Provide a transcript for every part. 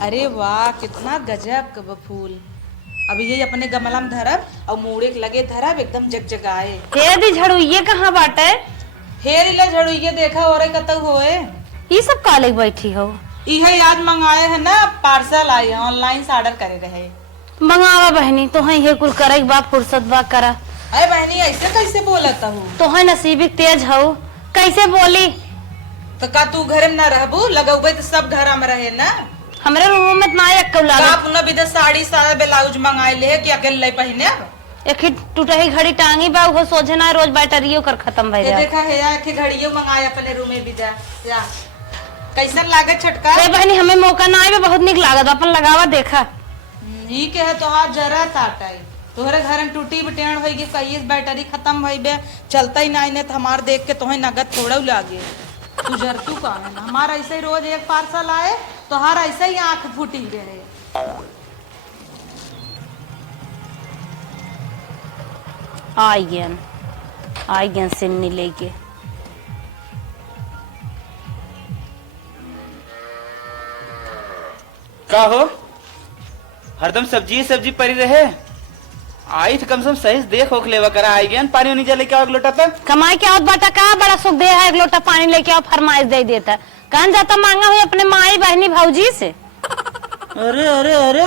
अरे वाह कितना गजब का फूल। अब ये अपने गमला में धरब और मुड़े के लगे धरब एकदम जगजगाए। हे दी झड़ुइये कहाँ बाटे? हेर इला झड़ुइये देखा और कतक होए। ये सब काले बैठी हो? इहे आज मंगाए है ना, पार्सल आई है, ऑनलाइन से ऑर्डर करे रहे। मंगावा बहनी, तो है कुल करे बा फुर्सत बा करा। अरे बहनी ऐसे कैसे बोलता हूँ? तो है नसीबी तेज हो, कैसे बोली? तो का तू घर में न रहबू, लगौबे तो सब घर में रहे ना। हमरे रूम में ना एक कौला आप ना बिना साड़ी सारा ब्लाउज मंगाए ले कि अकेले पहने। एक ही टूटही घड़ी टांगी बा, वो सोझे ना रोज बैटरियो कर खत्म भई जा। देखा है यार कि घड़ियों मंगाए अपने रूम में भी जा। कैसन लागत छटका? ए बहनी हमें मौका ना आए, बहुत निक लागत, अपन लगावा देखा। ई के है तो हाथ जरा ताटाई तोहरे घर में टूटी बटेण होगी, कहीं बैटरी खत्म भई बे, चलता ही नहीं, तो हमार देख के तोहे नगद थोड़ा लागे। तू जरतू का है ना, हमारा ऐसे ही रोज एक पार्सल आए तो हर ऐसे ही आंख फूटी रहे। आई गयन सिन्नी लेके। का हो हरदम सब्जी सब्जी परी रहे, आई तो कम से कम सही देख होख लेवा करा। आई गया पानी नहीं लेके आओ लोटा तक कमाई के आवत बाटा का बड़ा सुख दे है, एक लोटा पानी लेके आओ फरमाइश दे देता। कहाँ जाता मांगा हुई अपने माई बहनी भाऊजी से। अरे अरे अरे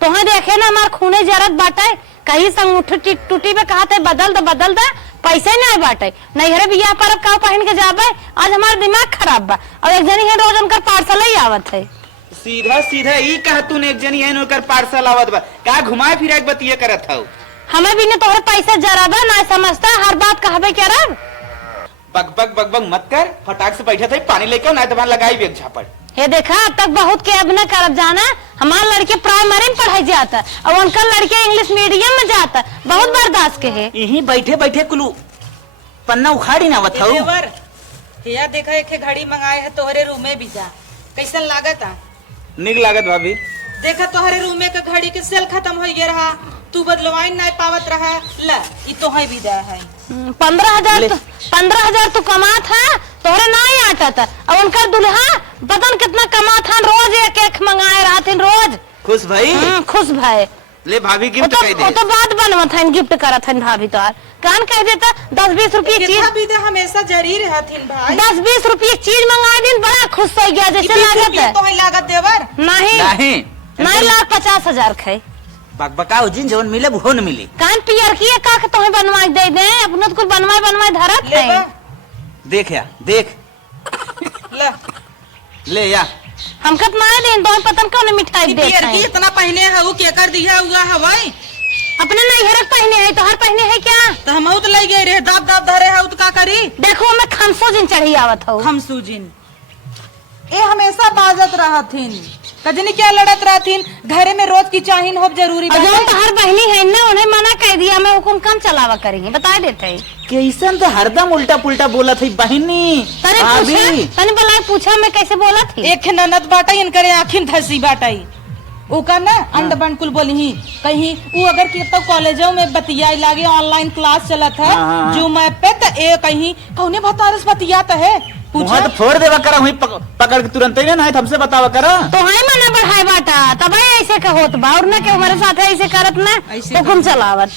तो है देखे ना हमार खूने जरत बाटा है, कहीं संग टूटी पे कहा बदल दे पैसे नहीं बाटे, नहीं हरे बिया पर का पहन के जाबे। आज हमारा दिमाग खराब बा और एक जनी है रोज उनका पार्सल ही आवत है। सीधा सीधा ई कहा तूने एक जनी है नोकर पार्सल आवत बा, का घुमाए फिरा के बतिया करत हौ। हमें भी ने तोहरे पैसे जराबा ना समझता, हर बात कहबे करब। बग बग बग बग मत कर, फटाक से बैठा था पानी लेके ना तो लगाई बेग झापड़। हे देखा अब तक बहुत के अब न करब जाना, हमारे लड़के प्राइमरी में पढ़ाई जाता और उनका लड़के इंग्लिश मीडियम में जाता, बहुत बर्दाश्त के है। यहीं बैठे बैठे कुलू पन्ना उखाड़ी ना आवत हौ। या देखा एक घड़ी मंगाए है तोहरे रूम में भी जा, कैसन लागत? निक लागत भाभी। देखा तोहरे रूम में का घड़ी के सेल खत्म हो गया रहा, तू बदलवाई नहीं पावत रहा। ला ई तो है विदा है। 15,000 तो कमा था, तोहरे ना ही आता था। और उनका दुल्हा पता न कितना कमा था, रोज एक एक मंगाए रहा थे रोज। खुश भाई? खुश भाई। ले भाभी गिफ्ट कह दे। तो बात बनवा था, गिफ्ट करा था भाभी तो कान कह देता 10-20 रुपये चीज हमेशा जरी रहथिन भाई। 10-20 रुपये चीज मंगा दिन बड़ा खुश हो गया, जैसे लागत है। तो लागत देवर नहीं 50,000 खाई बकबकाओ जिन जवन मिले वो न मिली। कान पियर की का के तोहे बनवा दे दे, अपने तो कुछ बनवाए धरत है। देख या देख ले या हमका तो ना दिन दो पतन कौन मिठाई दे पियर की इतना पहने है के कर दिया हुआ हवाई अपने नहीं हरक पहने है तो हर पहने है क्या? तो हम तो ले गए रे दाब दाब धरे है तो का करी? देखो मैं खमसो जिन चढ़ी आवत हूँ। खमसू जिन ए हमेशा बाजत रहथिन, कजनी क्या लड़त रहथिन, घरे में रोज की चाहिन हो जरूरी तो हर बहनी है ना, उन्हें मना कह दिया, मैं हुकुम कम चलावा करेंगे बता देते। कैसन तो हरदम उल्टा पुल्टा बोला थी बहनी। तने बला पूछा मैं कैसे बोला थी? एक ननद बाटा इनकरे आखिन धसी बाटाई उका ना अंड बन कुल बोली ही कहीं वो अगर कि तो कॉलेजों में बतिया लागे, ऑनलाइन क्लास चलत है जूम ऐप पे, तो ए कहीं कौने बतारस बतियाता है पूछा तो फोड़ देवा करा हुई पकड़ के तुरंत ही ना हमसे बतावा करा। तो है मना बढ़ाए बाटा तब ऐसे का होत बा, और ना के हमारे साथ ऐसे करत ना हुकुम चलावत।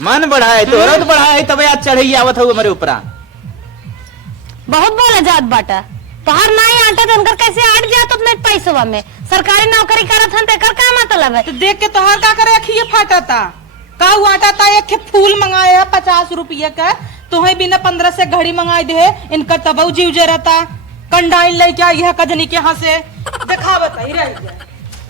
मन बढ़ाए तो औरत बढ़ाए तब आज चढ़ी आवत हो हमारे ऊपर। बहुत बोले जात बाटा तोहर नहीं आटा तो उनकर कैसे आट जात अपने पैसवा में, सरकारी नौकरी करत हन तेकर का मतलब है? तो देख के तोहर का करे अखिए फाटता का आटा था, एक फूल मंगाया 50 रुपये का, तुम्हें बिना 15 से घड़ी मंगाई दे, इनका तब जीव जरता कंडाइन लेके आई है कजनी के यहाँ से देखा बताई रह।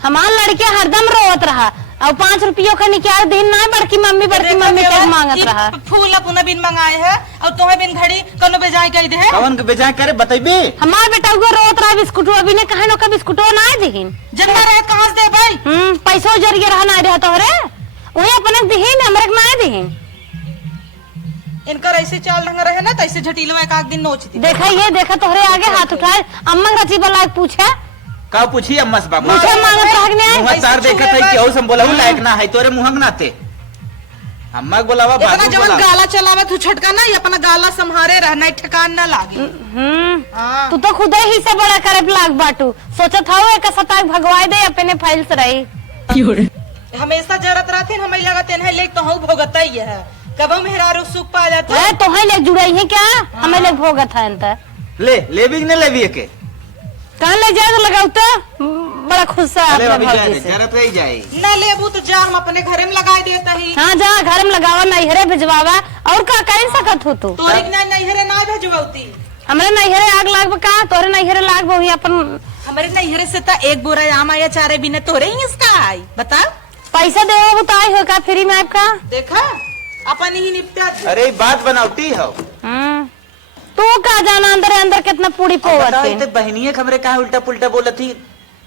हमार लड़के हरदम रोवत रहा और 5 रुपयों का निकाल दिन ना बड़की मम्मी के मांगत रहा। फूल अपना बिन मंगाए है और तुम्हें बिन घड़ी कनो बेजाय कह दे। कौन के बेजाय करे बताइबे? हमार बेटा वो रोवत रहा बिस्कुट, अभी ने कहे नो का बिस्कुट ना दिहिन जन्मा रहे कहां से दे भाई? पैसो जरिए रहा ना रहा तोहरे वही अपने दिहिन हमरे के ना दिहिन। इनकर ऐसे चाल ढंग रहे ना तो ऐसे झटीलो एक आध दिन नोचती। देखा ये देखा तोहरे आगे हाथ उठाए, अम्मा रची बला पूछे का पूछी अम्मा से बाबू मुझे मांगत रहने मुंह तार देखत है कि और सम बोला लायक ना है तोरे मुंह नाते अम्मा को बुलावा, इतना भाभी को जब बुलावा। गाला चलावे तू छटका नहीं अपना गाला संभारे रहना ठिकान ना लागे। हाँ। तू तो खुद ही से बड़ा करे लाग बाटू सोचत हो एक सताक भगवाई दे अपने फाइल से रही हमेशा जरूरत रहती हमें लगते नहीं ले तो हूँ भोगता ही है कब मेहरारू सुख पा जाता है तो है ले जुड़ाई है क्या हमें ले भोगत है अंत ले भी नहीं ले भी के कहाँ ले जाए तो लगाऊ तो बड़ा खुश है ले अपने भाभी भौजी जाए, से जरूरत रही जाए। न लेबू तो जा हम अपने घरे में लगा देता ही। हाँ जा घर में लगावा नैहरे भिजवावा और का कर सकत हो तू तोरी के नैहरे ना भेजवती हमारे नैहरे आग लाग का तोरे नैहरे लाग बहु अपन हमारे नैहरे से तो एक बोरा आम आया चारे बिना तोरे ही इसका आई बता पैसा दे वो तो आई हो का फ्री में आपका देखा अपन ही निपटा अरे बात बनावटी हो तू का जाना अंदर अंदर कितना पूरी पोवत है तो बहनिये खबरे कहाँ उल्टा पुल्टा बोलत थी।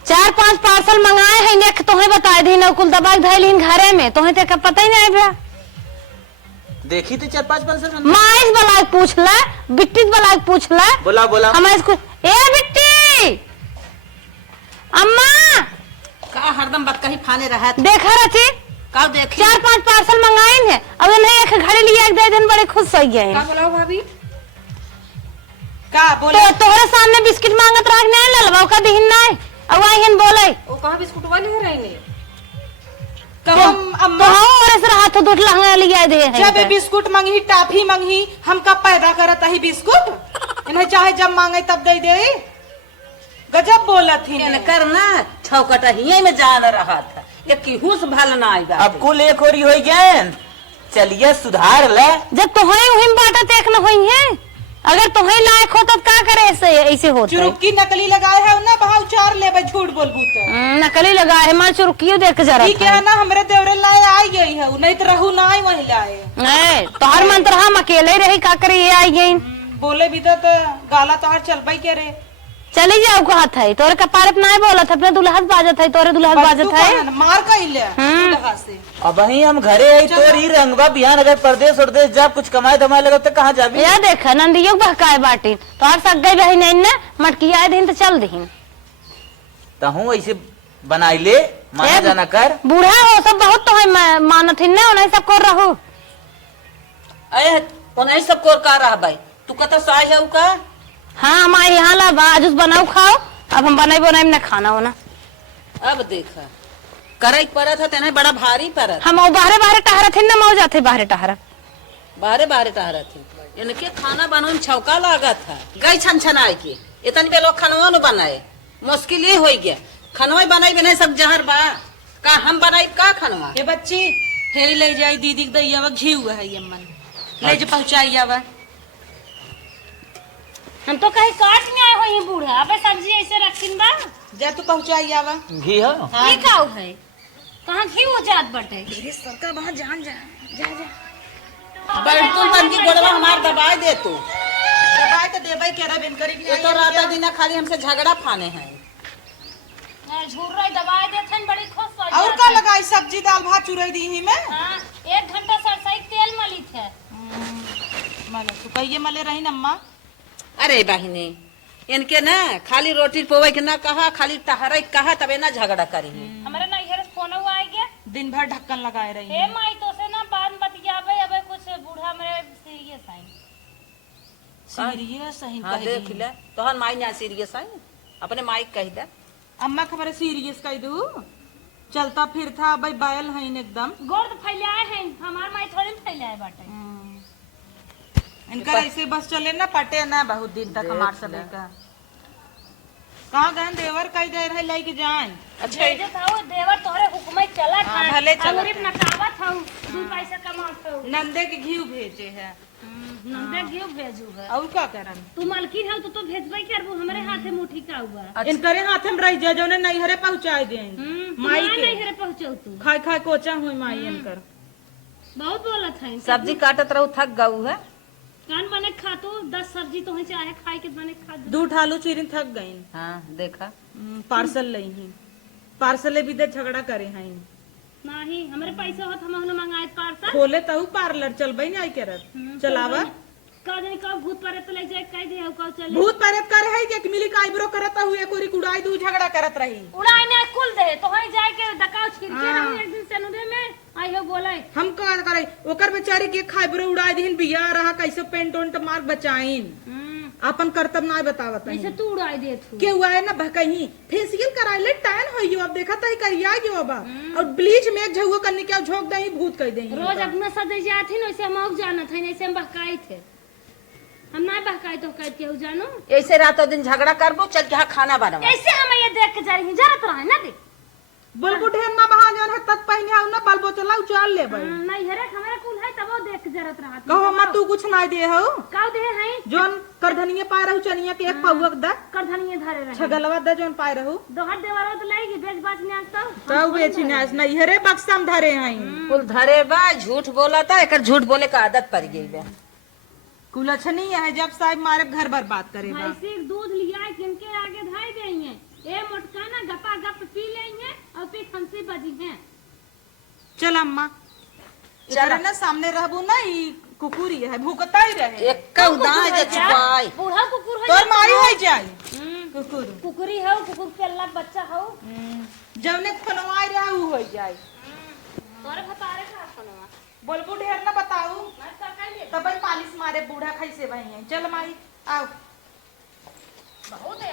4-5 पार्सल मंगाए हैं देख तुम्हें बताए दी ना कुल दबाई धैलीन घरे में तुम्हें ते पता ही नहीं भैया देखी थी 4-5 पार्सल माइस वाला पूछ ला बिट्टी वाला पूछ ला बोला हमारे स्कूल ए बिट्टी अम्मा का हरदम बात कहीं फाने रहा देखा रची का देख 4-5 पार्सल मंगाए हैं अब नहीं एक घड़ी लिए एक दे दिन बड़े खुश हो गए का बोला भाभी का बोले तो तोहरे सामने बिस्किट मांगत रख नहीं ललवा का दिहिन नहीं अब आइहन बोले वो कहां बिस्कुट वाले है रहने तो अम्मा और ऐसे हाथ दूध लहंगा लिया दे है जब बिस्कुट मांगी टाफी मांगी हम कब पैदा करत ही बिस्कुट इन्हें चाहे जब मांगे तब दे दे गजब बोलत ही करना छौकटा ही में जान रहा था ये केहू से भल ना आएगा अब कुल एक होरी हो गए चलिए सुधार ले जब तुम्हें वही बाटा देख न हुई है अगर तुम्हें लायक हो तो क्या करे ऐसे होता है चुरुक्की नकली लगाए है ना भाव चार ले झूठ बोलबू तो नकली लगा है मार चुरुकियो देख जरा ठीक है ना हमरे देवरे लाए आई गई है नहीं तो रहू ना आई वही लाए तोहर मंत्र हम अकेले रही का करे ये आई गई बोले भी तो गाला तोहर चलबई के रे चली जाओ को हाथ है तोरे कपारे पे नहीं बोलत अपने दुल्हा बाजत है तोरे दुल्हा बाजत है मार कइले दुल्हा से अब वही हम घरे आई तो ही रंगवा बिहान अगर परदेश उर्देश जब कुछ कमाए धमाए लगा तो कहाँ जाबी या देखा नंदियो बहकाए बाटी तो हर सक गई बहन ने मटकी आए दिन तो चल दही तहू ऐसे बनाई ले माना जाना कर बूढ़ा हो सब बहुत तो है मानत ही ना उन्हें सब कर रहो अरे उन्हें सब कोर का रहा भाई तू कता साय है का हाँ हमारे यहाँ ला बाजूस बनाओ खाओ अब हम बनाई बनाई ना खाना होना अब देखा करे पड़ा था तेने बड़ा भारी पड़ा हम बाहरे बाहरे टहरा थे ना मौ जाते बाहरे टहरा बारे बारे टहरा थी इनके खाना बनाने में छौका लगा था गई छन छनाए के इतनी बेलो खनवा न बनाए मुश्किल ये हो गया खनवा बनाई बने सब जहर बा का हम बनाई का खनवा ये बच्ची हे ले जाई दीदी के दैया घी हुआ है ये मन ले जो पहुंचाई आवा हम तो कहीं काट में आए हुए हैं बूढ़ा अबे सब्जी ऐसे रखिन बा जा तू पहुंचाई आवा घी हो ये काऊ है कहाँ घी हो जात बटे तेरे सरका वहां जान जा जा जा बैठतुन तन की गोड़वा हमार दबाए दे तू दबाई तो देबई के रबिन करी ये तो राता दिन खाली हमसे झगड़ा फाने हैं झूर रही दवाई देथन बड़ी खुश हो और का लगाई सब्जी दाल भात चुरई दी ही में हां 1 घंटा सरसई तेल मली थे माने तू कहिए मले रही न अम्मा अरे बहिनी इनके ना खाली रोटी पोवे के ना कहा खाली टहरे कहा तबे ना झगड़ा करी हमारे ना इधर फोन हुआ है क्या दिन भर ढक्कन लगाए रही हे माई तो से ना बात बतियाबे अबे कुछ बूढ़ा मेरे सीरियस आई सीरियस सही हाँ देख ले तोहर माई ना सीरियस है अपने माई कह दे अम्मा खबर सीरियस कह दू चलता फिरता भाई बायल है एकदम गोड़ फैलाए हैं हमार माई थोड़ी फैलाए बाटे इनका ऐसे बस चले ना पटे ना बहुत दिन तक हमार सबे का कहाँ गए देवर कई दे रहे लेके जाए अच्छा जे थाओ देवर तोहरे हुक्म चला था भले चला हमरे नकावत हूं 2 पैसा कमात हूं नंदे के घी भेजे है नंदे क्यों भेजू है और का करम तू मालकिन है तो भेजबई करबू हमरे हाथे मुट्ठी का हुआ इनकरे हाथ में रह जा जो ने नैहरे पहुंचाए दे माई के नहीं हरे पहुंचाऊ तू खाई खाई कोचा हुई माई इनकर बहुत बोलत है सब्जी काटत रहू थक गऊ है कान बने खातो 10 सब्जी तो चाहे खाए के बने खा दो 2 ठालू चीरिन थक गई हाँ देखा पार्सल लई ही पार्सले भी दे झगड़ा करे हैं नहीं हमरे पैसा होत हम न मंगाए पार्सल खोले तहु पार्लर चलबई नहीं करत चलावा का दिन का भूत परे तो ले जाए कह दे का चले भूत परत करे है कि मिली का आईब्रो करत हुए कोरी कुड़ाई दू झगड़ा करत रही उड़ाई ने कुल दे तो है जाए के दकाव छिड़के रही एक दिन सनुरे में आई हो बोले हम का करे ओकर बेचारी के खाइबरो उड़ा दीन बिया रहा कैसे पेंट ओंट मार बचाइन अपन कर्तव्य ना बतावत जैसे तू उड़ाई दे तू के हुआ है ना कहीं फेसियल कराइले टैन होइयो अब देखा तही करिया गयो बा और ब्लीच में एक झुआ करने के झोंक दही भूत कह दही रोज अपना सदे जाती न वैसे हम औक जानत है ऐसे हम बहकाई थे हम ना बहकाई तो कहते हो जानो ऐसे रातों दिन झगड़ा करबो चल के यहाँ खाना बनवा ऐसे हम ये देख के जा रही जरूरत रहे ना देख बोलबो ढेर ना बहा जन है तत पहिने आउ ना बाल बोतला उचाल ले भाई नहीं हरे हमारे कुल है तब वो देख के जरूरत रहा कहो मत तू कुछ ना दे हो काउ दे है जोन करधनिए पाए रहू चनिया के एक पाउक दा करधनिए धरे रहे छगलवा दा जोन पाए रहू दोहर देवारो तो लेगी बेच बाच ने आज तब बेची नास नहीं हरे बक्सा में धरे हई कुल धरे बा झूठ बोला था एक झूठ बोले का आदत पड़ गई बा कुलछनी है जब साहब मारे घर बर्बाद करेगा ऐसे दूध लिया किनके आगे धाई देंगे ए मोटका ना गपा गप पी लेंगे और फिर खंसी बजी है चल अम्मा चल ना सामने रहबू ना ई कुकुरी है भूकता ही रहे एक का उदास जे छुपाई बूढ़ा कुकुर है तोर माई है जाई कुकुर कुकुरी है कुकुर के अल्लाह बच्चा हो जवने खनवाई रहा ऊ हो जाई तोरे भतारे का खनवा बोलबू ढेर ना बताऊ मैं तो कहले तब पालिश मारे बूढ़ा कैसे भई है चल माई आओ बहुत है